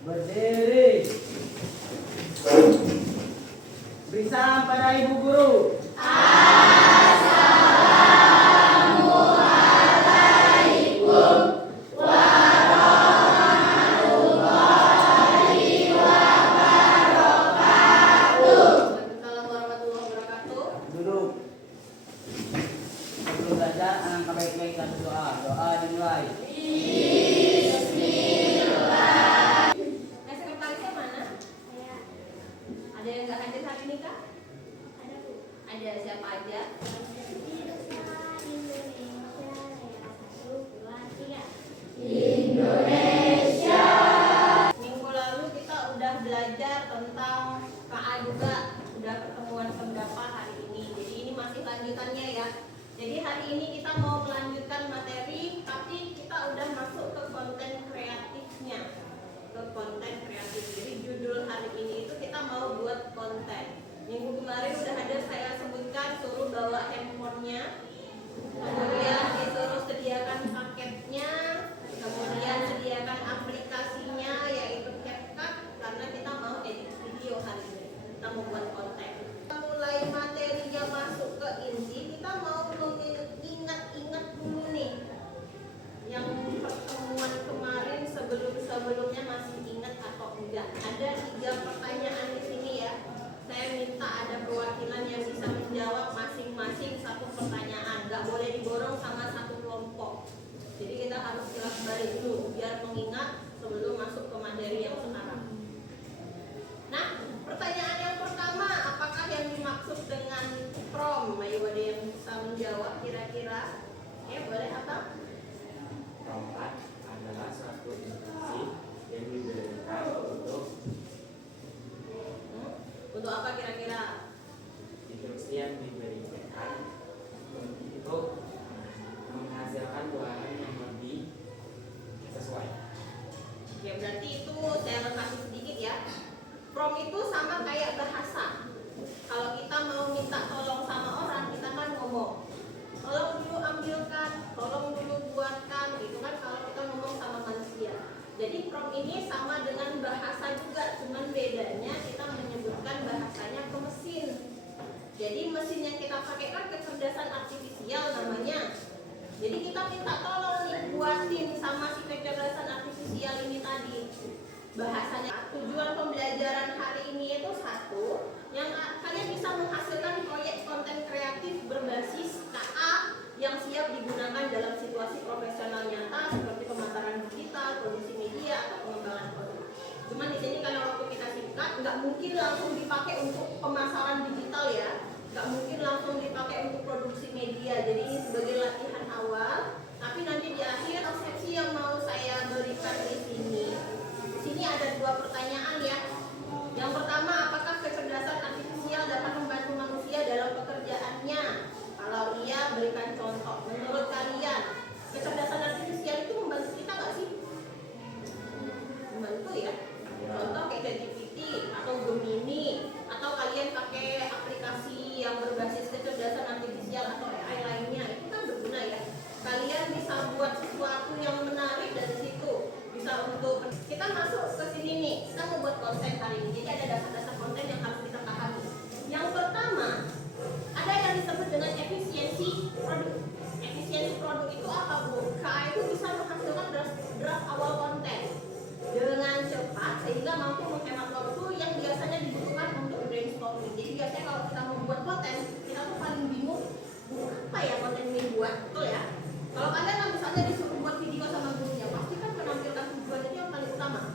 Berdiri. Beri salam pada Ibu Guru. Waalaikumsalam warahmatullahi wabarakatuh. Duduk. Sebelum belajar, angkat baik-baik dan doa. Doa dimulai. Sekretarisnya mana? Ada yang nggak hadir hari ini kak? Ada siapa aja? Minggu lalu kita udah belajar tentang KA juga, udah pertemuan keberapa hari ini. Jadi ini masih lanjutannya ya. Jadi hari ini kita mau melanjutkan materi, tapi kita udah masuk ke konten kreatifnya. Ke konten kreatif. Jadi judul hari ini itu kita mau buat konten. Minggu kemarin udah ada saya sebutkan suruh bawa handphonenya, kemudian disuruh sediakan paketnya, kemudian sediakan aplikasinya yaitu CapCut karena kita mau edit video hari ini. Kita mau buat konten. Kita mulai materinya masuk ke inti, kita mau mengingat-ingat dulu nih yang pertemuan kemarin sebelumnya masih ingat atau enggak? Ada 3 pertanyaan di sini ya. Saya minta ada perwakilan yang bisa menjawab masing-masing satu pertanyaan. Nggak boleh diborong sama satu kelompok. Jadi kita harus jelas balik dulu biar mengingat sebelum masuk ke materi yang sekarang. Nah, pertanyaan yang pertama, apakah yang dimaksud dengan prom? Ayo ada yang bisa menjawab kira-kira? Ya, boleh apa? Prompat adalah suatu instruksi yang diberikan Untuk apa kira-kira? instruksi yang diberikan untuk menghasilkan bahan yang lebih sesuai. Ya berarti itu saya lengkapi sedikit ya. Prom itu sama kayak bahasa. Kalau kita mau minta tolong sama orang, kita kan ngomong, tolong dulu ambilkan, tolong dulu buatkan, itu kan kalau kita ngomong sama manusia. Jadi prom ini sama dengan bahasa juga, cuman bedanya kita menyebutkan bahasanya ke mesin. Jadi mesin yang kita pakai kan kecerdasan artifisial namanya. Jadi kita minta tolong nih buatin sama si kecerdasan artifisial ini tadi. Bahasanya tujuan pembelajaran hari ini itu satu, yang kalian bisa menghasilkan proyek konten kreatif berbasis KA yang siap digunakan dalam situasi profesional nyata seperti pemasaran digital, produksi media atau pengembangan produk. Cuman di sini karena waktu kita singkat, nggak mungkin langsung dipakai untuk pemasaran digital ya, nggak mungkin langsung dipakai untuk produksi media. Jadi ini sebagai latihan awal. Tapi nanti di akhir resepsi yang mau saya berikan di sini ada 2 pertanyaan ya. Yang pertama, apakah kecerdasan artifisial dapat membantu manusia dalam pekerjaannya? Kalau iya, berikan contoh. Menurut kalian, kecerdasan artifisial itu membantu kita nggak sih? Membantu ya. Contoh kayak ChatGPT atau Gemini, atau kalian pakai aplikasi yang berbasis kecerdasan artifisial atau AI lainnya, itu kan berguna ya. Kalian bisa buat sesuatu yang menarik dari situ. Bisa untuk kita masuk ke sini nih, kita mau buat konten hari ini. Jadi ada dasar-dasar konten yang harus kita pahami. Yang pertama, ada yang disebut dengan efisiensi produk. Efisiensi produk itu apa, Bu? KA itu bisa menghasilkan draft awal konten dengan cepat sehingga mampu menghemat waktu yang biasanya dibutuhkan untuk brainstorming. Jadi biasanya kalau kita mau buat konten, kita tuh paling bingung apa ya konten ini buat, betul ya? Kalau kalian kan misalnya disuruh buat video sama gurunya, pasti kan menampilkan tujuan itu yang paling utama.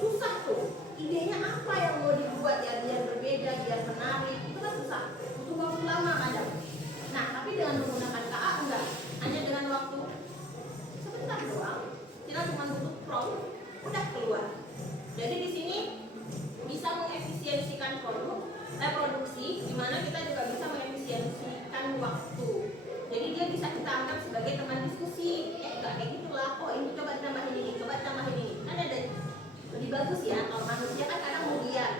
Susah tuh, idenya apa yang mau dibuat ya biar berbeda, biar menarik, itu kan susah, butuh waktu lama kadang. Nah, tapi dengan menggunakan KA enggak, hanya dengan waktu sebentar doang, kita cuma butuh prompt, udah keluar. Jadi di sini bisa mengefisiensikan produksi, di mana kita juga bisa mengefisiensikan waktu. Jadi dia bisa kita anggap sebagai teman diskusi. Enggak kayak gitulah. Oh ini coba tambahin ini, coba tambahin ini. Kan ada lebih bagus ya. Kalau manusia kan kadang kemudian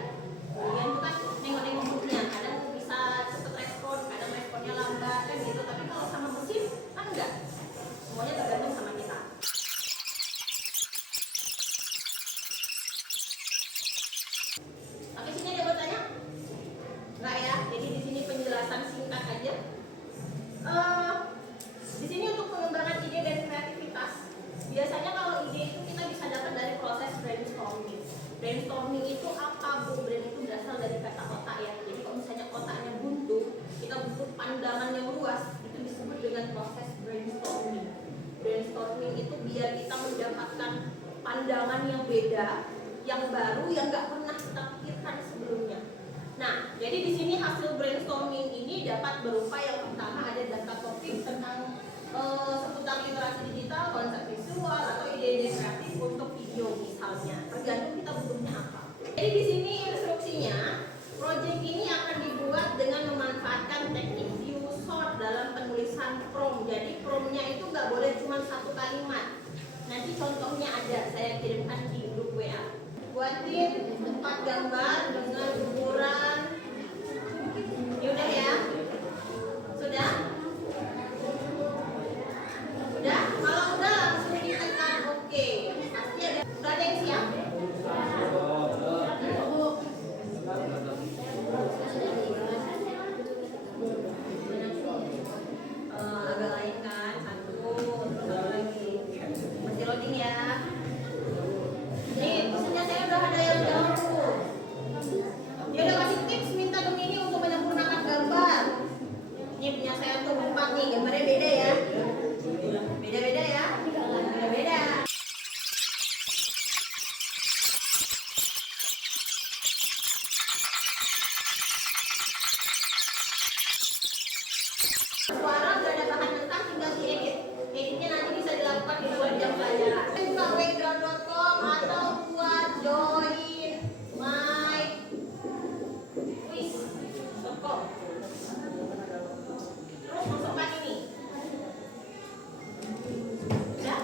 itu kan nengok-nengok moodnya. Kadang bisa cepet respon, kadang responnya lambat kan gitu. Tapi kalau sama mesin kan enggak. Semuanya tergantung sama kita. brainstorming itu apa Bu? Brain itu berasal dari kata otak ya. Jadi kalau misalnya otaknya buntu, kita butuh pandangan yang luas, itu disebut dengan proses brainstorming. Brainstorming itu biar kita mendapatkan pandangan yang beda, yang baru, yang nggak pernah kita pikirkan sebelumnya. Nah, jadi di sini hasil brainstorming ini dapat berupa yang pertama ada data topik tentang seputar literasi digital, konsep visual atau ide-ide kreatif untuk video misalnya. Tergantung kita butuhnya apa. Jadi di sini instruksinya, project ini akan dibuat dengan memanfaatkan teknik view sort dalam penulisan prompt. Jadi promptnya itu nggak boleh cuma satu kalimat. Nanti contohnya ada, saya kirimkan di grup WA. Buatin 4 gambar dengan ukuran. Ini udah ya? Sudah? Udah? Kalau udah langsung ditekan oke. Pasti ada. Udah ada yang siap? Agak lain kan? Satu, terus lagi. Masih loading ya? Nih, pesannya saya udah ada yang jawab tuh. Dia udah kasih tips minta Gemini untuk menyempurnakan gambar. Ini punya saya tuh 4 nih, gambarnya beda ya. Beda-beda ya. Beda-beda. Suara udah ada bahan mentah, tinggal diedit. Editnya nanti bisa dilakukan di luar jam pelajaran. Buka background.com atau buat join my quiz.com. Terus masukkan ini. Udah?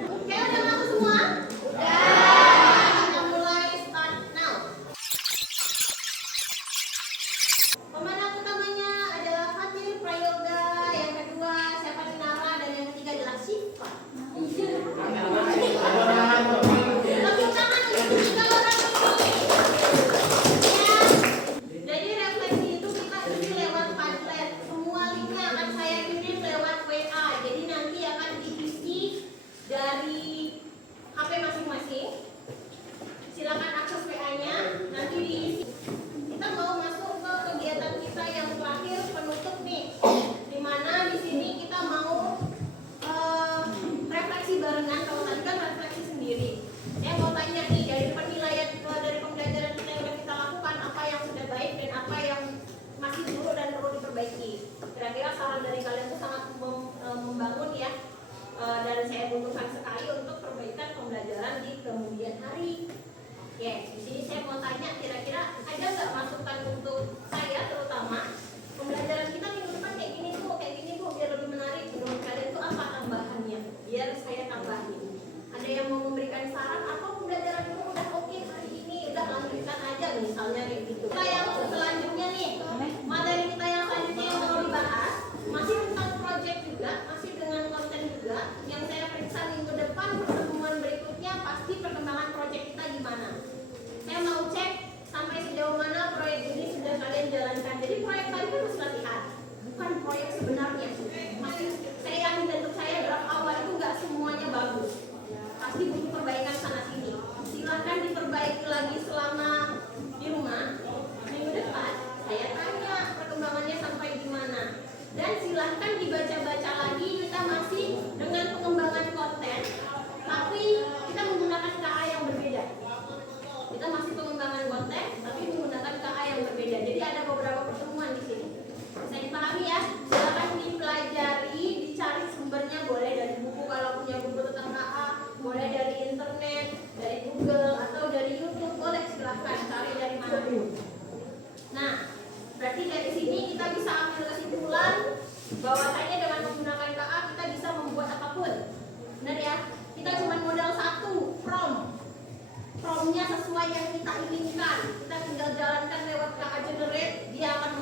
Oke, udah masuk semua? Udah. Kita mulai start now. Pemenang utamanya adalah Fatir Prayoga, yang kedua siapa Nara, dan yang ketiga adalah Syifa. Tepuk tangan untuk 3 orang ini. Ya. Jadi refleksi itu kita isi lewat Padlet. Semua linknya akan saya kirim lewat WA. Jadi nanti akan diisi dari HP masing-masing. Silakan akses WA-nya, nanti diisi. Kita mau masuk ke kegiatan kita yang terakhir penutup nih, dimana di sini kita mau refleksi barengan. Kalau tadi kan refleksi sendiri. Saya mau tanya nih, dari penilaian dari pembelajaran kita yang sudah kita lakukan, apa yang sudah baik dan apa yang masih buruk dan perlu diperbaiki. Kira-kira saran dari kalian itu sangat membangun ya, dan saya butuhkan sekali untuk perbaikan pembelajaran di kemudian hari. Oke, di sini saya mau tanya, kira-kira ada nggak masukan untuk saya terutama pembelajaran kita minggu depan kayak gini bu, biar lebih menarik. Menurut kalian itu apa tambahannya? Biar saya tambahin. Ada yang mau memberikan saran atau pembelajaran itu udah oke hari ini, udah lanjutkan aja misalnya kayak gitu. Kita yang selanjutnya nih, materi kita yang selanjutnya yang mau dibahas masih tentang project juga, masih dengan konten juga. Yang saya periksa minggu depan pertemuan berikutnya pasti perkembangan project kita gimana. Saya mau cek sampai sejauh mana proyek ini sudah kalian jalankan. Jadi proyek tadi kan masih latihan, bukan proyek sebenarnya. Masih saya yakin dan untuk saya draft awal itu nggak semuanya bagus. Pasti butuh perbaikan sana sini. Silakan diperbaiki lagi selama di rumah. Minggu depan saya tanya perkembangannya sampai di mana. Dan silahkan dibaca-baca lagi, kita masih dengan pengembangan konten, tapi kita menggunakan KA yang berbeda. Kita masih pengembangan konten, tapi menggunakan KA yang berbeda. Jadi ada beberapa pertemuan di sini. Bisa dipahami ya? Silahkan dipelajari, dicari sumbernya, boleh dari buku kalau punya buku tentang KA, boleh dari internet, dari Google, atau dari YouTube, boleh silahkan cari dari manapun. Nah, berarti dari sini kita bisa ambil kesimpulan bahwasanya dengan menggunakan KA kita bisa membuat apapun. Benar ya? Kita cuma modal satu, promptnya sesuai yang kita inginkan. Kita tinggal jalankan lewat KA Generate, dia akan